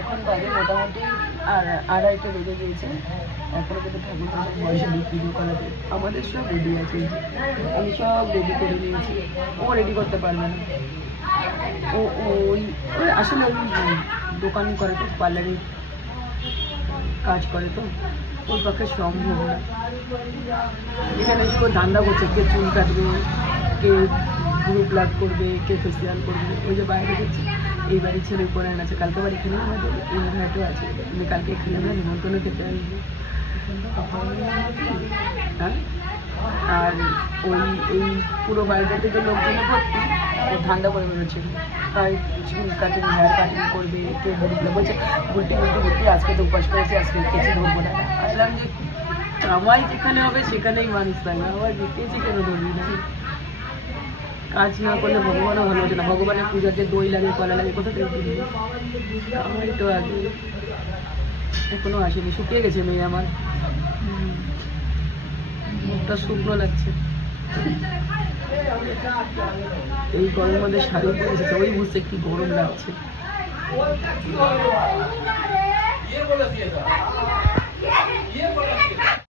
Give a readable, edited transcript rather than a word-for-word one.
এখন বাজে মোটামুটি আড়াইটা বেজে গিয়েছে। এখনো কিন্তু ঠাকুর পুজোর পয়সা দিই পুজো করাতে। আমাদের সব রেডি আছে, আমি সব রেডি করে নিয়েছি। ও রেডি করতে পারবে না। ও ওই ওই আসলে ওই দোকান করে তো, পার্লারের কাজ করে তো, ওর পক্ষে সম্ভব না। এখানে কেউ ধান্দা করছে, কে চুল কাটবে, কে গ্রুপ লাভ করবে, কে ফেসিয়াল করবে। ওই যে বাইরে দেখছি এই বাড়ির ছেলে উপরে আছে, কালকে বাড়ি এখানে আমাদের ইনভার্টও আছে, আমি কালকে এখানে আমরা নিমন্ত্রণ খেতে আসবো। হ্যাঁ, আর ওই এই পুরো বাড়িটা থেকে লোকজনে ভর্তি, ও ধান্দা করে বেরোচ্ছিল। তাই চুল কাটিং, হেয়ার কাটিং করবে, কেউ বলবে বলছে গুলটি গুলটি গুলটি আজকে তো উপাস করেছে, আজকে কেচে ধরবো না। আসলাম যে আমায় যেখানে হবে সেখানেই মানুষ থাকবে, আমার কেচে কেন ধরবি না? কাজ না করলে ভগবানও ভালো হচ্ছে না। ভগবানের পূজার যে দই লাগে, কলা লাগে, কোথা থেকে কিনবে? আমারই তো আগে এখনো আসেনি, শুকিয়ে গেছে মেয়ে আমার, মুখটা শুকনো লাগছে। এই গরমের মধ্যে শাড়ি পরে এসেছে, ওই বুঝছে কি গরম লাগছে।